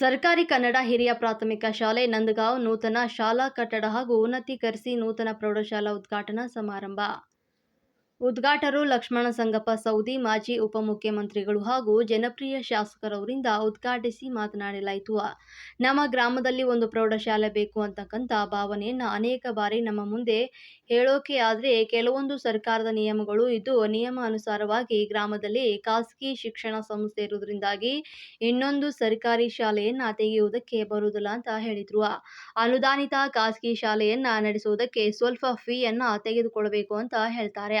ಸರ್ಕಾರಿ ಕನ್ನಡ ಹಿರಿಯ ಪ್ರಾಥಮಿಕ ಶಾಲೆ ನಂದಗಾಂವ್ ನೂತನ ಶಾಲಾ ಕಟ್ಟಡ ಹಾಗೂ ಉನ್ನತೀಕರಿಸಿ ನೂತನ ಪ್ರೌಢಶಾಲಾ ಉದ್ಘಾಟನಾ ಸಮಾರಂಭ. ಉದ್ಘಾಟರು ಲಕ್ಷ್ಮಣ ಸಂಗಪ್ಪ, ಸೌದಿ ಮಾಜಿ ಉಪಮುಖ್ಯಮಂತ್ರಿಗಳು ಹಾಗೂ ಜನಪ್ರಿಯ ಶಾಸಕರವರಿಂದ ಉದ್ಘಾಟಿಸಿ ಮಾತನಾಡಲಾಯಿತು. ನಮ್ಮ ಗ್ರಾಮದಲ್ಲಿ ಒಂದು ಪ್ರೌಢಶಾಲೆ ಬೇಕು ಅಂತಕ್ಕಂಥ ಭಾವನೆಯನ್ನು ಅನೇಕ ಬಾರಿ ನಮ್ಮ ಮುಂದೆ ಹೇಳೋಕೆ ಆದರೆ ಕೆಲವೊಂದು ಸರ್ಕಾರದ ನಿಯಮಗಳು ಇದ್ದು ನಿಯಮ ಅನುಸಾರವಾಗಿ ಗ್ರಾಮದಲ್ಲಿ ಖಾಸಗಿ ಶಿಕ್ಷಣ ಸಂಸ್ಥೆ ಇರುವುದರಿಂದಾಗಿ ಇನ್ನೊಂದು ಸರ್ಕಾರಿ ಶಾಲೆಯನ್ನು ತೆಗೆಯುವುದಕ್ಕೆ ಬರುವುದಿಲ್ಲ ಅಂತ ಹೇಳಿದ್ರು. ಅನುದಾನಿತ ಖಾಸಗಿ ಶಾಲೆಯನ್ನು ನಡೆಸುವುದಕ್ಕೆ ಸ್ವಲ್ಪ ಫೀಯನ್ನು ತೆಗೆದುಕೊಳ್ಳಬೇಕು ಅಂತ ಹೇಳ್ತಾರೆ.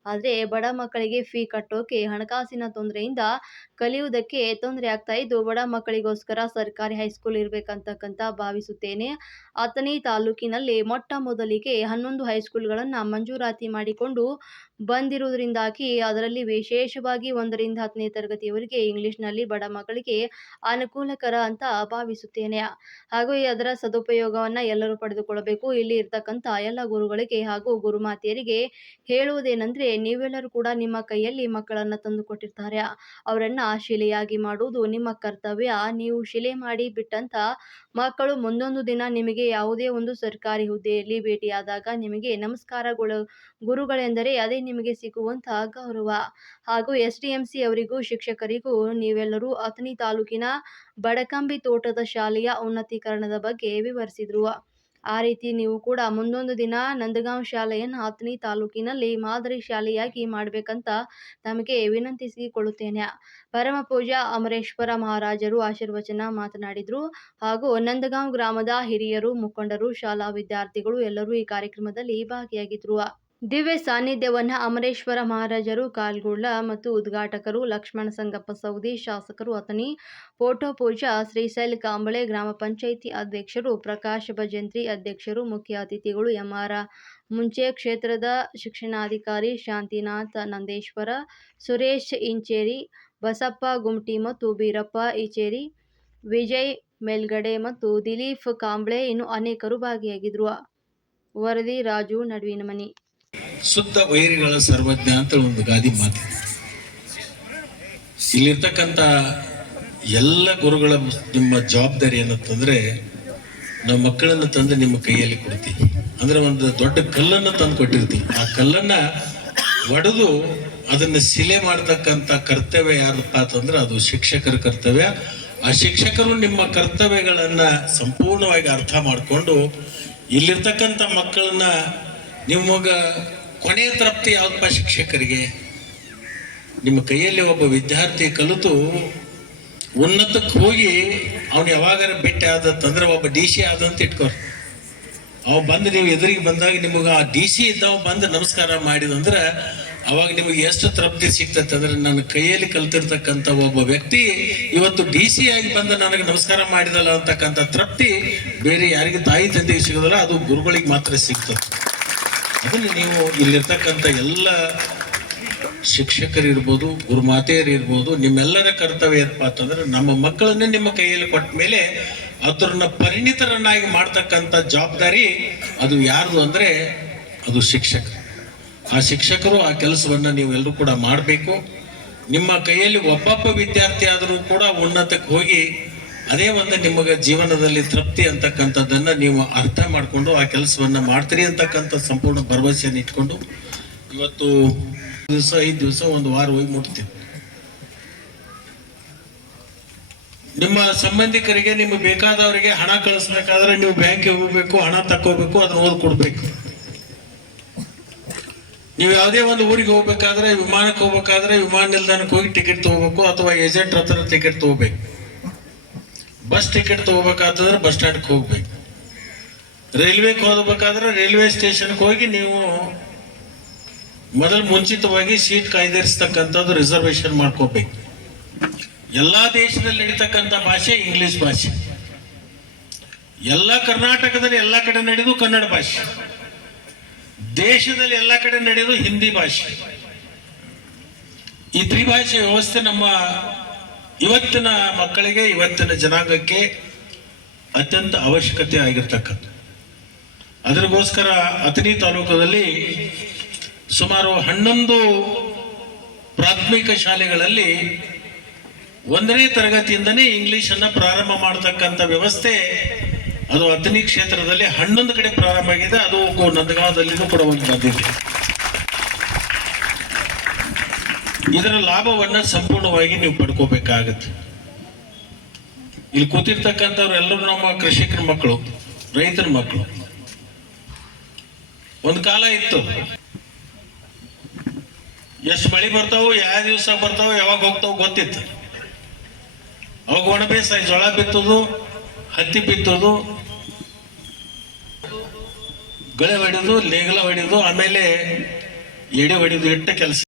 ಆದರೆ ಬಡ ಮಕ್ಕಳಿಗೆ ಫೀ ಕಟ್ಟೋಕೆ ಹಣಕಾಸಿನ ತೊಂದರೆಯಿಂದ ಕಲಿಯುವುದಕ್ಕೆ ತೊಂದರೆ ಆಗ್ತಾ ಇದ್ದು, ಬಡ ಮಕ್ಕಳಿಗೋಸ್ಕರ ಸರ್ಕಾರಿ ಹೈಸ್ಕೂಲ್ ಇರಬೇಕಂತಕ್ಕಂತ ಭಾವಿಸುತ್ತೇನೆ. ಅಥಣಿ ತಾಲೂಕಿನಲ್ಲಿ ಮೊಟ್ಟ ಮೊದಲಿಗೆ ಹನ್ನೊಂದು ಹೈಸ್ಕೂಲ್ಗಳನ್ನು ಮಂಜೂರಾತಿ ಮಾಡಿಕೊಂಡು ಬಂದಿರುವುದರಿಂದಾಗಿ ಅದರಲ್ಲಿ ವಿಶೇಷವಾಗಿ ಒಂದರಿಂದ ಹತ್ತನೇ ತರಗತಿಯವರೆಗೆ ಇಂಗ್ಲಿಷ್ನಲ್ಲಿ ಬಡ ಮಕ್ಕಳಿಗೆ ಅನುಕೂಲಕರ ಅಂತ ಭಾವಿಸುತ್ತೇನೆ. ಹಾಗೂ ಅದರ ಸದುಪಯೋಗವನ್ನು ಎಲ್ಲರೂ ಪಡೆದುಕೊಳ್ಳಬೇಕು. ಇಲ್ಲಿ ಇರ್ತಕ್ಕಂಥ ಎಲ್ಲ ಗುರುಗಳಿಗೆ ಹಾಗೂ ಗುರುಮಾತೆಯರಿಗೆ ಹೇಳುವುದೇನೆಂದರೆ ನೀವೆಲ್ಲರೂ ಕೂಡ ನಿಮ್ಮ ಕೈಯಲ್ಲಿ ಮಕ್ಕಳನ್ನು ತಂದು ಕೊಟ್ಟಿರ್ತಾರೆ. ಅವರನ್ನು ಶಿಲೆಯಾಗಿ ಮಾಡುವುದು ನಿಮ್ಮ ಕರ್ತವ್ಯ. ನೀವು ಶಿಲೆ ಮಾಡಿ ಬಿಟ್ಟಂತ ಮಕ್ಕಳು ಮುಂದೊಂದು ದಿನ ನಿಮಗೆ ಯಾವುದೇ ಒಂದು ಸರ್ಕಾರಿ ಹುದ್ದೆಯಲ್ಲಿ ಭೇಟಿಯಾದಾಗ ನಿಮಗೆ ನಮಸ್ಕಾರಗಳು. ಗುರುಗಳೆಂದರೆ ಅದೇ ನಿಮಗೆ ಸಿಗುವಂತಹ ಗೌರವ. ಹಾಗೂ ಎಸ್ ಡಿ ಎಂ ಸಿ ಅವರಿಗೂ ಶಿಕ್ಷಕರಿಗೂ ನೀವೆಲ್ಲರೂ ಅಥಣಿ ತಾಲೂಕಿನ ಬಡಕಂಬಿ ತೋಟದ ಶಾಲೆಯ ಉನ್ನತೀಕರಣದ ಬಗ್ಗೆ ವಿವರಿಸಿದರು. ಆ ರೀತಿ ನೀವು ಕೂಡ ಮುಂದೊಂದು ದಿನ ನಂದಗಾಂವ್ ಶಾಲೆಯನ್ನು ಹಾತ್ನಿ ತಾಲೂಕಿನಲ್ಲಿ ಮಾದರಿ ಶಾಲೆಯಾಗಿ ಮಾಡಬೇಕಂತ ತಮಗೆ ವಿನಂತಿಸಿಕೊಳ್ಳುತ್ತೇನೆ. ಪರಮ ಪೂಜಾ ಅಮರೇಶ್ವರ ಮಹಾರಾಜರು ಆಶೀರ್ವಚನ ಮಾತನಾಡಿದರು. ಹಾಗೂ ನಂದಗಾಂವ್ ಗ್ರಾಮದ ಹಿರಿಯರು, ಮುಖಂಡರು, ಶಾಲಾ ವಿದ್ಯಾರ್ಥಿಗಳು ಎಲ್ಲರೂ ಈ ಕಾರ್ಯಕ್ರಮದಲ್ಲಿ ಭಾಗಿಯಾಗಿದ್ದರು ದಿವ್ಯ ಸಾನ್ನಿಧ್ಯವನ್ನು ಅಮರೇಶ್ವರ ಮಹಾರಾಜರು ಕಾಲ್ಗುಳ್ಳ ಮತ್ತು ಉದ್ಘಾಟಕರು, ಲಕ್ಷ್ಮಣ ಸಂಗಪ್ಪ ಸೌದಿ ಶಾಸಕರು, ಅಥಣಿ ಫೋಟೋ ಪೂಜಾ, ಶ್ರೀಶೈಲ್ ಕಾಂಬಳೆ ಗ್ರಾಮ ಪಂಚಾಯಿತಿ ಅಧ್ಯಕ್ಷರು, ಪ್ರಕಾಶ್ ಭಜಂತ್ರಿ ಅಧ್ಯಕ್ಷರು, ಮುಖ್ಯ ಅತಿಥಿಗಳು, ಎಂಆರ್ ಮುಂಚೆ ಕ್ಷೇತ್ರದ ಶಿಕ್ಷಣಾಧಿಕಾರಿ ಶಾಂತಿನಾಥ ನಂದೇಶ್ವರ, ಸುರೇಶ್ ಇಂಚೇರಿ, ಬಸಪ್ಪ ಗುಮ್ಟಿ ಮತ್ತು ಬೀರಪ್ಪ ಇಚೇರಿ ವಿಜಯ್ ಮೇಲ್ಗಡೆ ಮತ್ತು ದಿಲೀಪ್ ಕಾಂಬ್ಳೆ ಇನ್ನು ಅನೇಕರು ಭಾಗಿಯಾಗಿದ್ದರು. ವರದಿ ರಾಜು, ನಡುವಿನ ಮನಿ. ಶುದ್ಧ ವೈರಿಗಳ ಸರ್ವಜ್ಞ ಅಂತ ಒಂದು ಗಾದಿ ಮಾತು. ಇಲ್ಲಿರ್ತಕ್ಕಂಥ ಎಲ್ಲ ಗುರುಗಳ ನಿಮ್ಮ ಜವಾಬ್ದಾರಿ ಏನಂತಂದ್ರೆ ನಮ್ಮ ಮಕ್ಕಳನ್ನು ತಂದು ನಿಮ್ಮ ಕೈಯಲ್ಲಿ ಕೊಡ್ತೀವಿ ಅಂದ್ರೆ ಒಂದು ದೊಡ್ಡ ಕಲ್ಲನ್ನ ತಂದು ಕೊಟ್ಟಿರ್ತೀವಿ ಆ ಕಲ್ಲನ್ನ ಒಡೆದು ಅದನ್ನ ಶಿಲೆ ಮಾಡತಕ್ಕಂಥ ಕರ್ತವ್ಯ ಯಾರಪ್ಪ ಅಂತಂದ್ರೆ ಅದು ಶಿಕ್ಷಕರ ಕರ್ತವ್ಯ. ಆ ಶಿಕ್ಷಕರು ನಿಮ್ಮ ಕರ್ತವ್ಯಗಳನ್ನ ಸಂಪೂರ್ಣವಾಗಿ ಅರ್ಥ ಮಾಡಿಕೊಂಡು ಇಲ್ಲಿರ್ತಕ್ಕಂಥ ಮಕ್ಕಳನ್ನ ನಿಮಗ ಕೊನೆಯ ತೃಪ್ತಿ ಯಾವ್ದಪ್ಪ ಶಿಕ್ಷಕರಿಗೆ ನಿಮ್ಮ ಕೈಯಲ್ಲಿ ಒಬ್ಬ ವಿದ್ಯಾರ್ಥಿ ಕಲಿತು ಉನ್ನತಕ್ಕೆ ಹೋಗಿ ಅವನು ಯಾವಾಗಾರ ಭೇಟಿ ಆದತ್ತಂದ್ರೆ ಒಬ್ಬ ಡಿ ಸಿ ಆದಂತ ಇಟ್ಕೋರಿ. ಅವ ಬಂದು ನೀವು ಎದುರಿಗೆ ಬಂದಾಗ ನಿಮಗೆ ಆ ಡಿ ಸಿ ಇದ್ದವ ಬಂದು ನಮಸ್ಕಾರ ಮಾಡಿದಂದ್ರೆ ಅವಾಗ ನಿಮಗೆ ಎಷ್ಟು ತೃಪ್ತಿ ಸಿಗ್ತೈತೆ ಅಂದ್ರೆ ನನ್ನ ಕೈಯಲ್ಲಿ ಕಲ್ತಿರ್ತಕ್ಕಂಥ ಒಬ್ಬ ವ್ಯಕ್ತಿ ಇವತ್ತು ಡಿ ಸಿ ಆಗಿ ಬಂದು ನನಗೆ ನಮಸ್ಕಾರ ಮಾಡಿದಲ್ಲ ಅಂತಕ್ಕಂಥ ತೃಪ್ತಿ ಬೇರೆ ಯಾರಿಗೆ ತಾಯಿ ತಂದೆಗೆ ಸಿಗೋದಿಲ್ಲ, ಅದು ಗುರುಗಳಿಗೆ ಮಾತ್ರ ಸಿಗ್ತದೆ. ಅದನ್ನು ನೀವು ಇಲ್ಲಿರ್ತಕ್ಕಂಥ ಎಲ್ಲ ಶಿಕ್ಷಕರಿರ್ಬೋದು ಗುರುಮಾತೆಯರು ಇರ್ಬೋದು ನಿಮ್ಮೆಲ್ಲರ ಕರ್ತವ್ಯ ಏನಪ್ಪ ಅಂತಂದ್ರೆ ನಮ್ಮ ಮಕ್ಕಳನ್ನೇ ನಿಮ್ಮ ಕೈಯಲ್ಲಿ ಕೊಟ್ಟ ಮೇಲೆ ಅದನ್ನ ಪರಿಣಿತರನ್ನಾಗಿ ಮಾಡ್ತಕ್ಕಂಥ ಜವಾಬ್ದಾರಿ ಅದು ಯಾರ್ದು ಅಂದ್ರೆ ಅದು ಶಿಕ್ಷಕ. ಆ ಶಿಕ್ಷಕರು ಆ ಕೆಲಸವನ್ನ ನೀವೆಲ್ಲರೂ ಕೂಡ ಮಾಡಬೇಕು. ನಿಮ್ಮ ಕೈಯಲ್ಲಿ ಒಬ್ಬೊಬ್ಬ ವಿದ್ಯಾರ್ಥಿ ಆದರೂ ಕೂಡ ಉನ್ನತಕ್ಕೆ ಹೋಗಿ ಅದೇ ಒಂದು ನಿಮಗೆ ಜೀವನದಲ್ಲಿ ತೃಪ್ತಿ ಅಂತಕ್ಕಂಥದ್ದನ್ನ ನೀವು ಅರ್ಥ ಮಾಡಿಕೊಂಡು ಆ ಕೆಲಸವನ್ನ ಮಾಡ್ತೀರಿ ಅಂತಕ್ಕಂಥ ಸಂಪೂರ್ಣ ಭರವಸೆಯನ್ನು ಇಟ್ಕೊಂಡು ಇವತ್ತು ದಿವಸ, ಐದು ದಿವಸ, ಒಂದು ವಾರ ಹೋಗಿ ಮುಟ್ತೀವಿ. ನಿಮ್ಮ ಸಂಬಂಧಿಕರಿಗೆ, ನಿಮಗೆ ಬೇಕಾದವರಿಗೆ ಹಣ ಕಳಿಸ್ಬೇಕಾದ್ರೆ ನೀವು ಬ್ಯಾಂಕಿಗೆ ಹೋಗ್ಬೇಕು, ಹಣ ತಕ್ಕೋಬೇಕು, ಅದನ್ನ ಓದ್ ಕೊಡ್ಬೇಕು. ನೀವು ಯಾವುದೇ ಒಂದು ಊರಿಗೆ ಹೋಗ್ಬೇಕಾದ್ರೆ, ವಿಮಾನಕ್ಕೆ ಹೋಗ್ಬೇಕಾದ್ರೆ, ವಿಮಾನ ನಿಲ್ದಾಣಕ್ಕೆ ಹೋಗಿ ಟಿಕೆಟ್ ತಗೋಬೇಕು ಅಥವಾ ಏಜೆಂಟ್ ಹತ್ರ ಟಿಕೆಟ್ ತಗೋಬೇಕು. ಬಸ್ ಟಿಕೆಟ್ ತಗೋಬೇಕಾದ್ರೆ ಬಸ್ ಸ್ಟ್ಯಾಂಡ್ಗೆ ಹೋಗ್ಬೇಕು. ರೈಲ್ವೆಗೆ ಹೋಗ್ಬೇಕಾದ್ರೆ ರೈಲ್ವೆ ಸ್ಟೇಷನ್ಗೆ ಹೋಗಿ ನೀವು ಮೊದಲು ಮುಂಚಿತವಾಗಿ ಸೀಟ್ ಕಾಯ್ದಿರಿಸ್ತಕ್ಕಂಥದ್ದು ರಿಸರ್ವೇಶನ್ ಮಾಡ್ಕೋಬೇಕು. ಎಲ್ಲ ದೇಶದಲ್ಲಿ ನಡೀತಕ್ಕಂಥ ಭಾಷೆ ಇಂಗ್ಲಿಷ್ ಭಾಷೆ. ಎಲ್ಲ ಕರ್ನಾಟಕದಲ್ಲಿ ಎಲ್ಲ ಕಡೆ ನಡೆದು ಕನ್ನಡ ಭಾಷೆ. ದೇಶದಲ್ಲಿ ಎಲ್ಲ ಕಡೆ ನಡೆದು ಹಿಂದಿ ಭಾಷೆ. ಈ ತ್ರಿಭಾಷೆ ವ್ಯವಸ್ಥೆ ನಮ್ಮ ಇವತ್ತಿನ ಮಕ್ಕಳಿಗೆ, ಇವತ್ತಿನ ಜನಾಂಗಕ್ಕೆ ಅತ್ಯಂತ ಅವಶ್ಯಕತೆ ಆಗಿರ್ತಕ್ಕಂಥ ಅದರಿಗೋಸ್ಕರ ಅಥಣಿ ತಾಲೂಕದಲ್ಲಿ ಸುಮಾರು ಹನ್ನೊಂದು ಪ್ರಾಥಮಿಕ ಶಾಲೆಗಳಲ್ಲಿ ಒಂದನೇ ತರಗತಿಯಿಂದನೇ ಇಂಗ್ಲಿಷ್ ಅನ್ನ ಪ್ರಾರಂಭ ಮಾಡತಕ್ಕಂಥ ವ್ಯವಸ್ಥೆ ಅದು ಅಥಣಿ ಕ್ಷೇತ್ರದಲ್ಲಿ ಹನ್ನೊಂದು ಕಡೆ ಪ್ರಾರಂಭ ಆಗಿದೆ. ಅದು ನಂದಗಾಂವದಲ್ಲಿನೂ ಕೂಡ ಒಂದು ಬಂದಿದೆ. ಇದರ ಲಾಭವನ್ನ ಸಂಪೂರ್ಣವಾಗಿ ನೀವು ಪಡ್ಕೋಬೇಕಾಗತ್ತೆ. ಇಲ್ಲಿ ಕೂತಿರ್ತಕ್ಕಂಥವ್ರು ಎಲ್ಲರೂ ನಮ್ಮ ಕೃಷಿಕರ ಮಕ್ಕಳು, ರೈತರ ಮಕ್ಕಳು. ಒಂದು ಕಾಲ ಇತ್ತು. ಎಷ್ಟು ಮಳೆ ಬರ್ತಾವು, ಯಾವ ದಿವಸ ಬರ್ತಾವೋ, ಯಾವಾಗ ಹೋಗ್ತಾವ ಗೊತ್ತಿತ್ತು. ಅವಾಗ ಒಣ ಬೇಸಾಯ, ಜೋಳ ಬಿತ್ತೋದು, ಹತ್ತಿ ಬಿತ್ತೋದು, ಗಳೆ ಹೊಡೆದು, ಲೇಗಲ ಹೊಡೆಯೋದು ಆಮೇಲೆ ಎಡೆ ಹೊಡೆದು ಇಟ್ಟ ಕೆಲಸ.